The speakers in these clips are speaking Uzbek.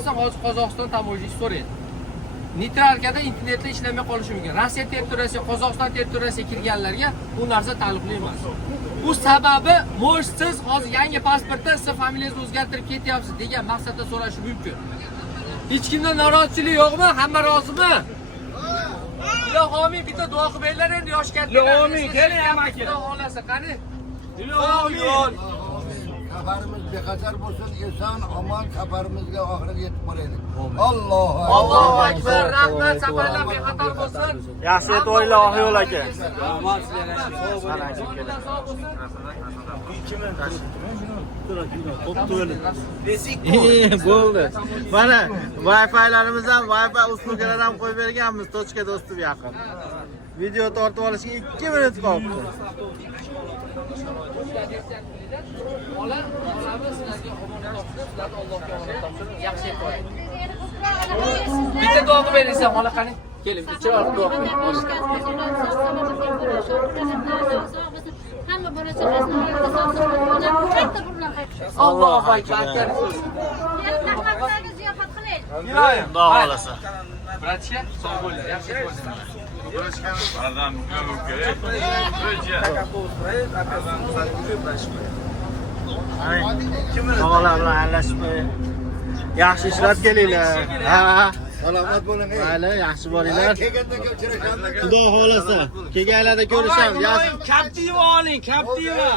bo'lsa, hozir Qozog'iston tamojasi so'raydi. Neytralkada internetda ishlamay qolishi mumkin. Rossiya territoriyasiga, Qozog'iston territoriyasiga kirganlarga bu narsa taalluqli emas. Bu sababi siz hozir yangi pasportda siz familiyangizni o'zgartirib ketyapsiz degan maqsadda so'rashi mumkin. Hech kimda norozichilik yo'qmi? Hamma rozimi? Ilohomiy bitta duo qilib beringlar endi yosh katta. Ilohomiy keling amaki. Xudo xolasa qani. Ilohomiy. Safarimiz bexatar bo'lsin, eson, omon safarimizga oxiriga yetib boraylik. Allohu akbar. Rahmat, safarlar bexatar bo'lsin. Yaxshi to'ylar yo'l aka. Bo'ldi. Mana Wi-Fi'larimiz ham, Wi-Fi uslugalar ham qo'yib berganmiz, tochka do'sti yaqin. Video tortib olishga 2 minut qolibdi. Bitta duo qilib beringlar, mola qani. Keling, bitta duo qiling. Hamma bola chaqasini katta burlar qaytdi. Allohu akbar. Ziyofat qiling. Iloyim. Xudo xolasa. Bratcha, sog' bo'ling, yaxshi bo'ling. Tog'alar bilan aralashib yaxshi ishlab kelinglar. Ha. Salomat bo'ling. Mayli, yaxshi bo'linglar. Kelganda uchrashamiz. Xudo xolasa. Kelganlarda ko'rishamiz. Captiva oling, Captiva.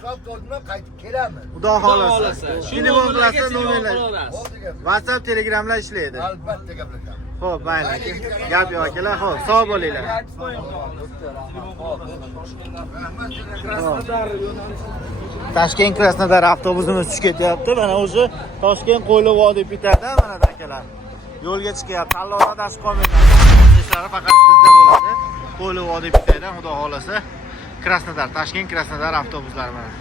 Shop to'ldimi, qaytib kelamiz. Xudo xolasa. Telefon qilasiz, nomerlar. WhatsApp, Telegramlar ishlaydi. Albatta gaplashamiz. Xo'p, mayli. Gap yo'q akalar. Xo'p, sog' bo'linglar. Toshkent Krasnodar avtobusimiz tushib ketyapti. Mana o'sha Toshkent Qo'yli vodiy bitadi, mana akalar. Yo'lga chiqyapti. Allohga dash qolmaydi. Ishlari faqat bizda bo'ladi. Qo'yli vodiy bitadi, xudo xolasa. Krasnodar, Toshkent Krasnodar avtobuslari mana.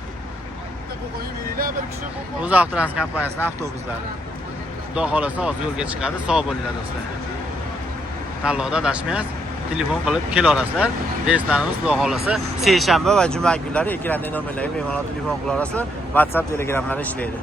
O'zavtrans kompaniyasining avtobuslari. Xudo xolasa hozir yo'lga chiqadi. Sog' bo'linglar do'stlar. Tanlovda adashmaysiz. Telefon qilib kelarasizlar. Reyslarimiz xudo xolasa seshanba va juma kunlari ekranda nomerlarga bemalol telefon qilarasizlar. WhatsApp, Telegramlar ishlaydi.